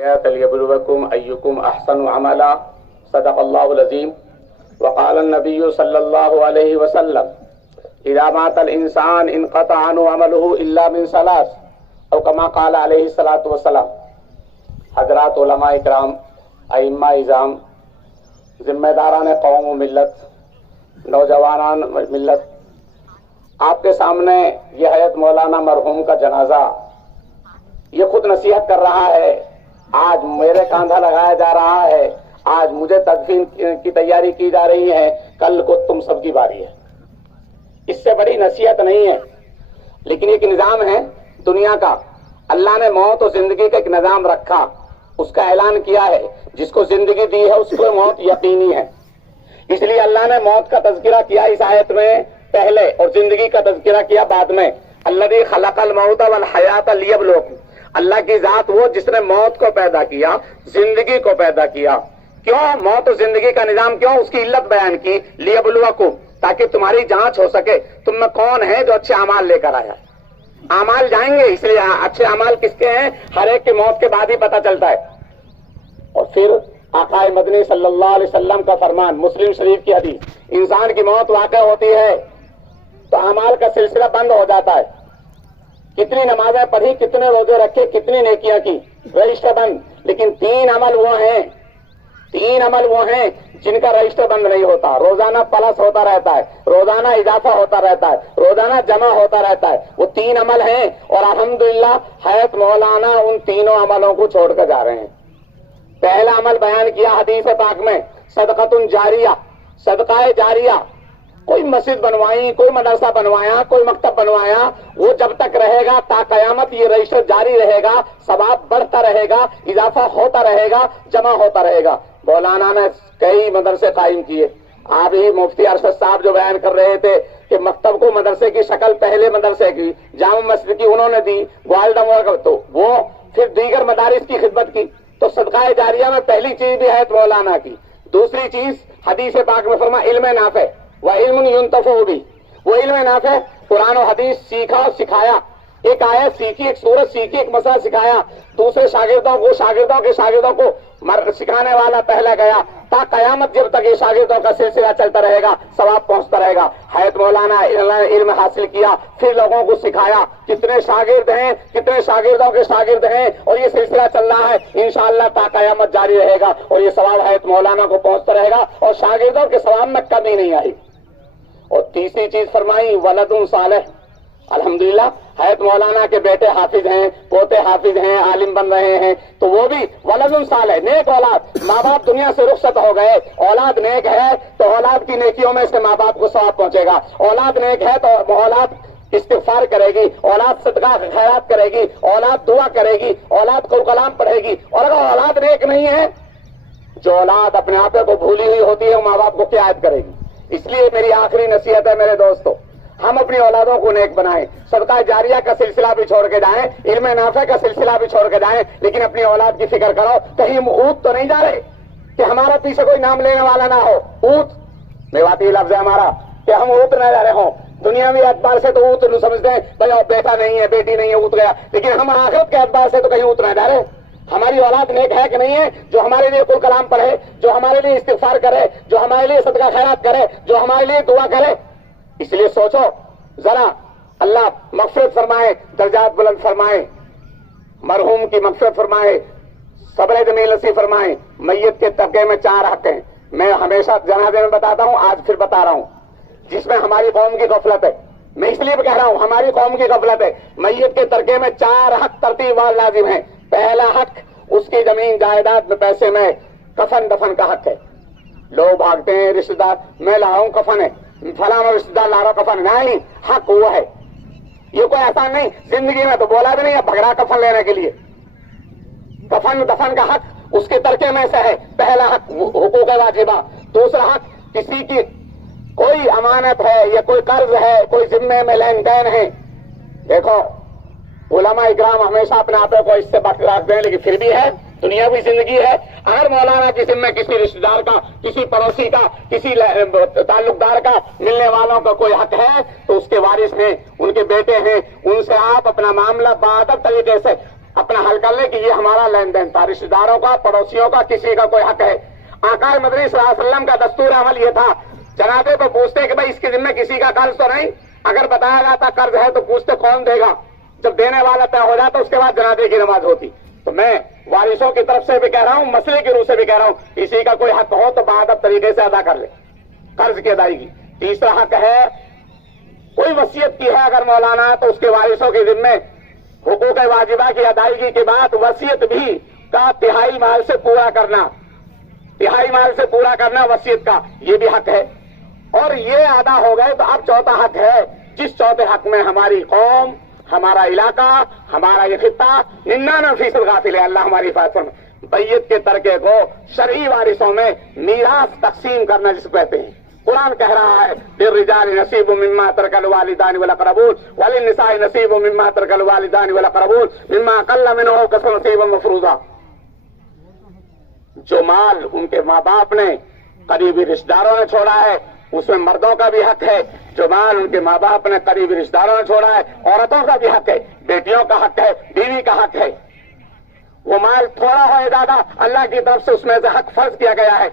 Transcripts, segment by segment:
ليبلوكم أيكم أحسن عملا صدق الله العظيم وقال النبي صلى الله عليه وسلم إذا مات الإنسان انقطع عنه عمله إلا من ثلاث أو كما قال عليه الصلاة والسلام۔ حضرات علماء اکرام، ائمہ اعظام، ذمہ داران قوم و ملت، نوجوانان ملت، آپ کے سامنے یہ حیات مولانا مرحوم کا جنازہ یہ خود نصیحت کر رہا ہے۔ آج میرے کاندھا لگایا جا رہا ہے، آج مجھے تدفین کی تیاری کی جا رہی ہے، کل کو تم سب کی باری ہے۔ اس سے بڑی نصیحت نہیں ہے، لیکن ایک نظام ہے دنیا کا۔ اللہ نے موت و زندگی کا ایک نظام رکھا، اس کا اعلان کیا ہے، جس کو زندگی دی ہے اس کو موت یقینی ہے۔ اس لیے اللہ نے موت کا تذکرہ کیا اس آیت میں پہلے اور زندگی کا تذکرہ کیا بعد میں۔ الذی خلق الموت والحیات لیبلوکم، اللہ کی ذات وہ جس نے موت کو پیدا کیا، زندگی کو پیدا کیا۔ کیوں موت و زندگی کا نظام؟ کیوں؟ اس کی علت بیان کی، لیبلوکم، تاکہ تمہاری جانچ ہو سکے تم میں کون ہے جو اچھے اعمال لے کر آیا۔ اعمال جائیں گے، اس لیے اچھے اعمال کس کے ہیں ہر ایک کے موت کے بعد ہی پتہ چلتا ہے۔ اور پھر آقا مدنی صلی اللہ علیہ وسلم کا فرمان، مسلم شریف کی حدیث، انسان کی موت واقع ہوتی ہے تو اعمال کا سلسلہ بند ہو جاتا ہے۔ کتنی نمازیں پڑھی، کتنے روزے رکھے، کتنی نیکیاں کی، رجسٹر بند۔ لیکن تین عمل وہ ہیں جن کا رجسٹر بند نہیں ہوتا، روزانہ پلس ہوتا رہتا ہے، روزانہ اضافہ ہوتا رہتا ہے، روزانہ جمع ہوتا رہتا ہے۔ وہ تین عمل ہیں اور الحمدللہ حیات مولانا ان تینوں عملوں کو چھوڑ کر جا رہے ہیں۔ پہلا عمل بیان کیا حدیث پاک میں، صدقۃ جاریہ، صدقہ جاریہ۔ کوئی مسجد بنوائی، کوئی مدرسہ بنوایا، کوئی مکتب بنوایا، وہ جب تک رہے گا تا قیامت یہ رجسٹر جاری رہے گا، ثواب بڑھتا رہے گا، اضافہ ہوتا رہے گا، جمع ہوتا رہے گا۔ مولانا نے کئی مدرسے قائم کیے۔ آپ ہی مفتی ارشد صاحب جو بیان کر رہے تھے کہ مکتب کو مدرسے کی شکل پہلے مدرسے کی، جامع مسجد کی انہوں نے دی، گوالڈا تو وہ پھر دیگر مدارس کی خدمت کی۔ تو صدقہ جاریہ میں پہلی چیز بھی ہے مولانا کی۔ دوسری چیز حدیث پاک میں فرمایا علم نافع وعلم ينتفع بھی، وہ علم نافع، قرآن و حدیث سیکھا اور سکھایا۔ ایک آیت سیکھی، ایک سورت سیکھی، ایک مسئلہ سکھایا، دوسرے شاگردوں کو سکھانے والا پہلا گیا، تا قیامت جب تک یہ شاگردوں کا سلسلہ چلتا رہے گا، ثواب پہنچتا رہے گا۔ حیات مولانا علم حاصل کیا، پھر لوگوں کو سکھایا۔ کتنے شاگرد ہیں، کتنے شاگردوں کے شاگرد ہیں، اور یہ سلسلہ چل رہا ہے، انشاءاللہ تا قیامت جاری رہے گا، اور یہ ثواب حیات مولانا کو پہنچتا رہے گا، اور شاگردوں کے ثواب میں کمی نہیں آئی۔ اور تیسری چیز فرمائی ولد صالح۔ الحمدللہ حیات مولانا کے بیٹے حافظ ہیں، پوتے حافظ ہیں، عالم بن رہے ہیں، تو وہ بھی ولد صالح، نیک اولاد۔ ماں باپ دنیا سے رخصت ہو گئے، اولاد نیک ہے تو اولاد کی نیکیوں میں سے ماں باپ کو ثواب پہنچے گا۔ اولاد نیک ہے تو اولاد استغفار کرے گی، اولاد صدقہ خیرات کرے گی، اولاد دعا کرے گی، اولاد کو کلام پڑھے گی۔ اور اگر اولاد نیک نہیں ہے، جو اولاد اپنے آپ کو بھولی ہوئی ہوتی ہے وہ ماں باپ کو کیا یاد کرے گی؟ اس لیے میری آخری نصیحت ہے میرے دوستو، ہم اپنی اولادوں کو نیک بنائیں، صدقہ جاریہ کا سلسلہ بھی چھوڑ کے جائیں، علم نافع کا سلسلہ بھی چھوڑ کے جائیں، لیکن اپنی اولاد کی فکر کرو، کہیں ہم اونٹ تو نہیں جا رہے کہ ہمارا پیچھے کوئی نام لینے والا نہ ہو۔ اونٹ میواتی لفظ ہے ہمارا کہ ہم اونٹ نہ جا رہے ہوں۔ دنیاوی اعتبار سے تو اونٹ سمجھتے ہیں بھائی بیٹا نہیں ہے، بیٹی نہیں ہے، اونٹ گیا، لیکن ہم آخرت کے اعتبار سے تو کہیں اونٹ نہ جا رہے۔ ہماری اولاد نیک ہے کہ نہیں ہے، جو ہمارے لیے کوئی کلام پڑھے، جو ہمارے لیے استغفار کرے، جو ہمارے لیے صدقہ خیرات کرے، جو ہمارے لیے دعا کرے۔ اس لیے سوچو ذرا، اللہ مغفرت فرمائے، درجات بلند فرمائے، مرحوم کی مغفرت فرمائے، صبر جمیل نصیب فرمائے۔ میت کے طبقے میں 4 حق ہیں، میں ہمیشہ جنازے میں بتاتا ہوں، آج پھر بتا رہا ہوں، جس میں ہماری قوم کی غفلت ہے۔ میں اس لیے کہہ رہا ہوں ہماری قوم کی غفلت ہے۔ میت کے ترکے میں 4 حق ترتیب وار لازم ہیں۔ پہلا حق اس کی زمین جائیداد میں پیسے میں کفن دفن کا حق ہے۔ لوگ بھاگتے ہیں، رشتہ دار میں لا رہا ہوں کفن ہے، فلاں رشتہ دار لا رہا کفن، نہیں، حق وہ ہے۔ یہ کوئی آسان نہیں، زندگی میں تو بولا بھی نہیں ہے بھگڑا کفن لینے کے لیے۔ کفن دفن کا حق اس کے ترکے میں سے ہے۔ پہلا حق حقوق واجبہ۔ دوسرا حق کسی کی کوئی امانت ہے یا کوئی قرض ہے، کوئی ذمے میں لین دین ہے۔ دیکھو علماء اکرام ہمیشہ اپنے آپ کو اس سے برقرار رکھتے ہیں، لیکن پھر بھی ہے، دنیاوی زندگی ہے۔ اگر مولانا کی ذمہ کسی رشتہ دار کا، کسی پڑوسی کا، کسی تعلق دار کا، ملنے والوں کا کوئی حق ہے تو اس کے وارث ہیں، ان کے بیٹے ہیں، ان سے آپ اپنا معاملہ بادب طریقے سے اپنا حل کر لے کہ یہ ہمارا لین دین تھا، رشتے داروں کا، پڑوسیوں کا، کسی کا کوئی حق ہے۔ آقا مدنی صلی اللہ علیہ وسلم کا دستور عمل یہ تھا، جنازے تو پوچھتے کہ بھائی اس کے ذمہ کسی کا قرض تو نہیں، اگر بتایا جاتا قرض ہے تو پوچھتے کون دے گا، جب دینے والا طے ہو جاتا اس کے بعد جنازے کی نماز ہوتی۔ تو میں وارثوں کی طرف سے بھی کہہ رہا ہوں، مسئلے کی روح سے بھی کہہ رہا ہوں، کسی کا کوئی حق ہو تو باادب طریقے سے ادا کر لے قرض کی ادائیگی۔ تیسرا حق ہے، کوئی وصیت کی ہے اگر مولانا تو اس کے وارثوں کے ذمے حقوق واجبہ کی ادائیگی کے بعد وصیت بھی کا تہائی مال سے پورا کرنا، تہائی مال سے پورا کرنا وصیت کا، یہ بھی حق ہے۔ اور یہ ادا ہو گئے تو اب چوتھا حق ہے، جس چوتھے حق میں ہماری قوم، ہمارا علاقہ، ہمارا یہ خطہ 99% غافل ہے، اللہ ہماری حفاظت فرمائے۔ بیعت کے ترکے کو شرعی وارثوں میں میراث تقسیم کرنا جس کو کہتے ہیں، قرآن کہہ رہا ہے للرجال نصیب مما ترک الوالدان والاقربون وللنساء نصیب مما ترک الوالدان والاقربون مما قل منه قسم نصیبا مفروضا۔ جو مال ان کے ماں باپ نے، قریبی رشتہ داروں نے چھوڑا ہے، اس میں مردوں کا بھی حق ہے۔ جو مال ان کے ماں باپ نے، قریبی رشتہ داروں نے چھوڑا ہے، عورتوں کا بھی حق ہے، بیٹیوں کا حق ہے، بیوی کا حق ہے۔ وہ مال تھوڑا ہو یا زیادہ، اللہ کی طرف سے اس میں سے حق فرض کیا گیا ہے۔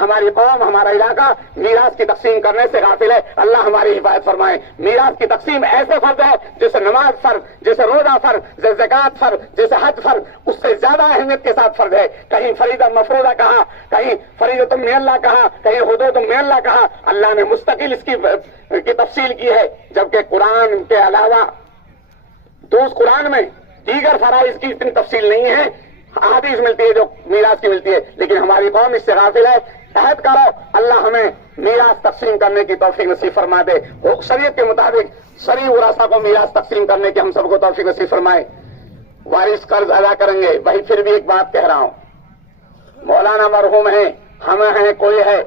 ہماری قوم، ہمارا علاقہ میراث کی تقسیم کرنے سے غافل ہے، اللہ ہماری حفاظت فرمائے۔ میراث کی تقسیم ایسے فرض ہے جیسے نماز فرض، جیسے روزہ فرض، جیسے زکوٰۃ فرض، جیسے حج فرض، اس سے زیادہ اہمیت کے ساتھ فرض ہے۔ کہیں فریضہ مفروضہ کہا، کہیں فریضۃ من اللہ کہا، کہیں حدود من اللہ کہا، اللہ نے مستقل اس کی تفصیل کی ہے، جبکہ قرآن کے علاوہ قرآن میں دیگر فرائض کی اتنی تفصیل نہیں ہے، احادیث ملتی ہے جو میراث کی ملتی ہے، لیکن ہماری قوم اس سے غافل ہے۔ عہد کرو اللہ ہمیں میراث تقسیم کرنے کی توفیق نصیب فرما دے، شریعت کے مطابق شرعی ورثہ کو میراث تقسیم کرنے کی ہم سب کو توفیق نصیب فرمائے۔ وارث قرض ادا کریں گے، وہی پھر بھی ایک بات کہہ رہا ہوں، مولانا مرحوم ہیں، ہم ہیں، کوئی ہے،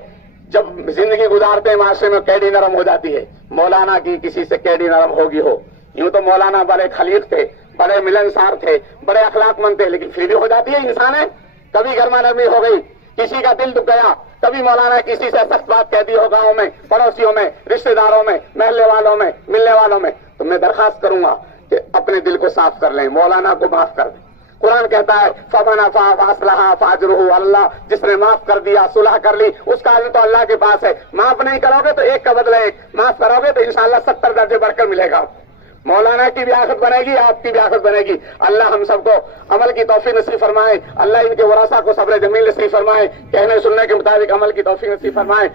جب زندگی گزارتے ہیں معاشرے میں کیڈی نرم ہو جاتی ہے۔ مولانا کی کسی سے کیڈی نرم ہوگی ہو، یوں تو مولانا بڑے خلیق تھے، بڑے ملنسار تھے، بڑے اخلاق مند تھے، لیکن پھر بھی ہو جاتی ہے، انسان ہے، کبھی گرما نرمی ہو گئی، کسی کا دل دکھ گیا، کبھی مولانا کسی سے سخت بات کہہ دی ہو، گاؤں میں، پڑوسیوں میں، رشتہ داروں میں، محلے والوں میں، ملنے والوں میں، تو میں درخواست کروں گا کہ اپنے دل کو صاف کر لیں، مولانا کو معاف کر دیں۔ قرآن کہتا ہے فمن عفا واصلح فاجرہ اللہ، جس نے معاف کر دیا، صلح کر لی، اس کا اجر تو اللہ کے پاس ہے۔ معاف نہیں کرو گے تو ایک کا بدلہ ایک، معاف کرو گے تو انشاءاللہ 70 درجے بڑھ کر ملے گا۔ مولانا کی بھی آخرت بنے گی، آپ کی بھی آخرت بنے گی۔ اللہ ہم سب کو عمل کی توفیق نصیب فرمائے، اللہ ان کے ورثہ کو صبر جمیل نصیب فرمائے، کہنے سننے کے مطابق عمل کی توفیق نصیب فرمائے۔